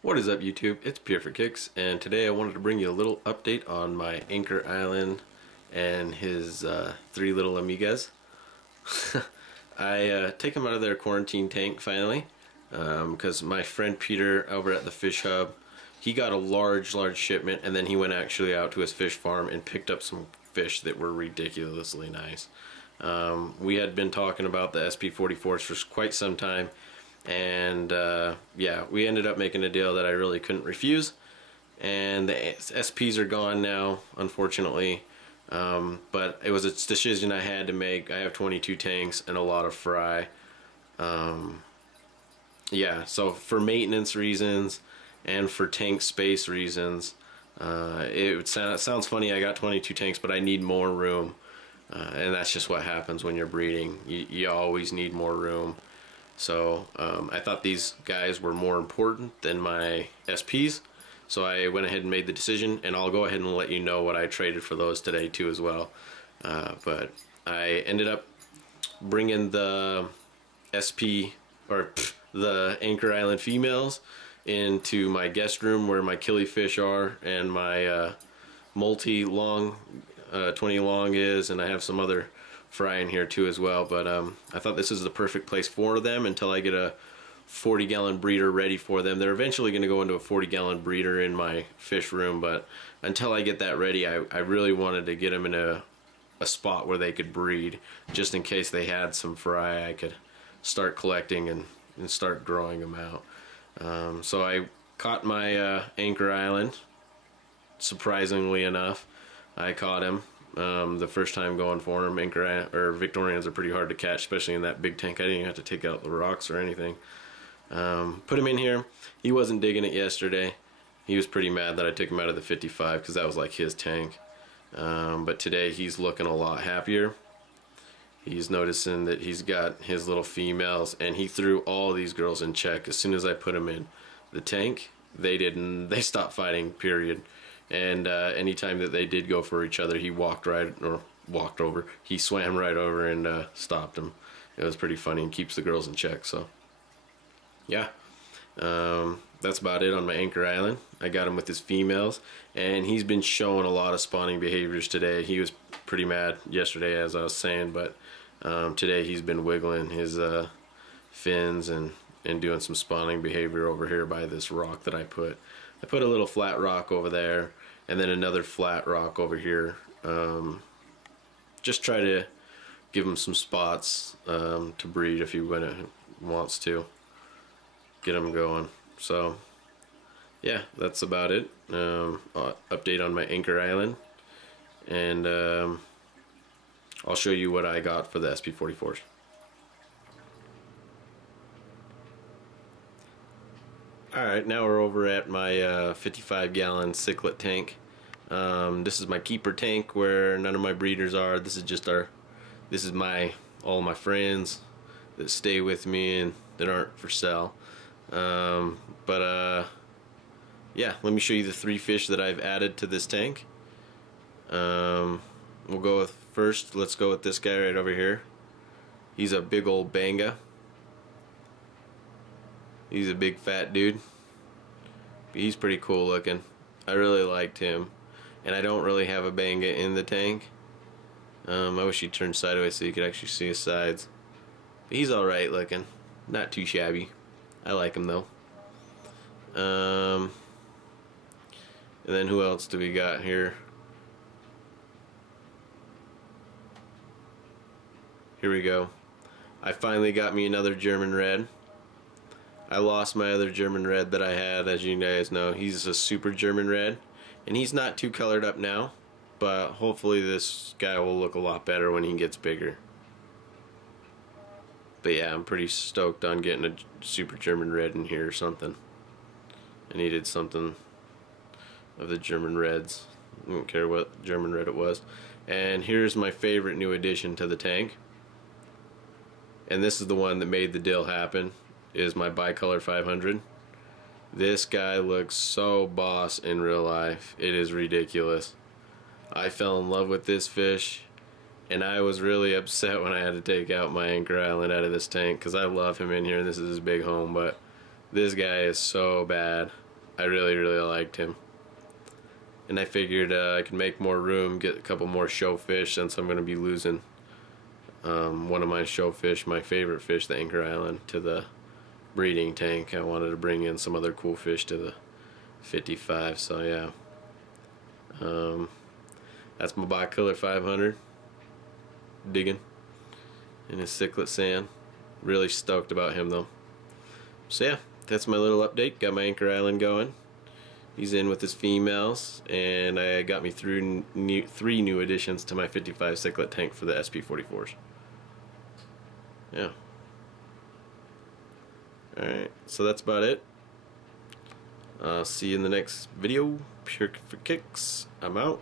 What is up, YouTube? It's Pure for Kicks, and today I wanted to bring you a little update on my Anchor Island and his three little amigas. I take them out of their quarantine tank finally, because my friend Peter over at the Fish Hub, he got a large shipment, and then he went actually out to his fish farm and picked up some fish that were ridiculously nice. We had been talking about the SP44s for quite some time, and yeah, we ended up making a deal that I really couldn't refuse, and the SPs are gone now, unfortunately. But it was a decision I had to make. I have 22 tanks and a lot of fry. Yeah, so for maintenance reasons and for tank space reasons, it sounds funny, I got 22 tanks, but I need more room. And that's just what happens when you're breeding. You always need more room. So I thought these guys were more important than my SPs. So I went ahead and made the decision, and I'll go ahead and let you know what I traded for those today too as well. But I ended up bringing the SP, or the Anchor Island females, into my guest room where my killifish are, and my multi-long 20 long is, and I have some other fry in here too as well. But I thought this is the perfect place for them until I get a 40-gallon breeder ready for them. They're eventually going to go into a 40-gallon breeder in my fish room, but until I get that ready, I really wanted to get them in a spot where they could breed, just in case they had some fry I could start collecting and start growing them out. So I caught my Anchor Island, surprisingly enough. I caught him the first time going for him. Victorians are pretty hard to catch, especially in that big tank. I didn't even have to take out the rocks or anything. Put him in here. He wasn't digging it yesterday. He was pretty mad that I took him out of the 55 because that was like his tank. But today he's looking a lot happier. He's noticing that he's got his little females, and he threw all these girls in check as soon as I put him in the tank. They stopped fighting, period. And anytime that they did go for each other, he he swam right over and stopped them. It was pretty funny, and keeps the girls in check. So yeah, that's about it on my Anchor Island. I got him with his females, and he's been showing a lot of spawning behaviors today. He was pretty mad yesterday, as I was saying, but today he's been wiggling his fins and doing some spawning behavior over here by this rock that I put. I put a little flat rock over there, and then another flat rock over here. Just try to give him some spots to breed if he wants to get him going. So yeah, that's about it. Update on my Anchor Island, and I'll show you what I got for the SP44s. Alright, now we're over at my 55-gallon cichlid tank. This is my keeper tank where none of my breeders are. This is just all my friends that stay with me and that aren't for sale. Yeah, let me show you the three fish that I've added to this tank. We'll go with first, let's go with this guy right over here. He's a big old banga. He's a big fat dude. He's pretty cool looking. I really liked him. And I don't really have a banga in the tank. I wish he'd turn sideways so you could actually see his sides. But he's alright looking. Not too shabby. I like him though. And then who else do we got here? Here we go. I finally got me another German red. I lost my other German red that I had, as you guys know. He's a super German red, and he's not too colored up now, but hopefully this guy will look a lot better when he gets bigger. But yeah, I'm pretty stoked on getting a super German red in here or something. I needed something of the German reds. I don't care what German red it was. And here's my favorite new addition to the tank. And this is the one that made the deal happen. Is my bicolor 500. This guy looks so boss in real life. It is ridiculous. I fell in love with this fish, and I was really upset when I had to take out my Anchor Island out of this tank because I love him in here and this is his big home, but this guy is so bad. I really liked him. And I figured I could make more room, get a couple more show fish, since I'm going to be losing one of my show fish, my favorite fish, the Anchor Island, to the breeding tank. I wanted to bring in some other cool fish to the 55, so yeah. That's my Bikiller 500 digging in his cichlid sand. Really stoked about him though. So yeah, that's my little update. Got my Anchor Island going. He's in with his females, and I got me through 3 new additions to my 55 cichlid tank for the SP44s. Yeah. Alright, so that's about it. See you in the next video. Pure for kicks. I'm out.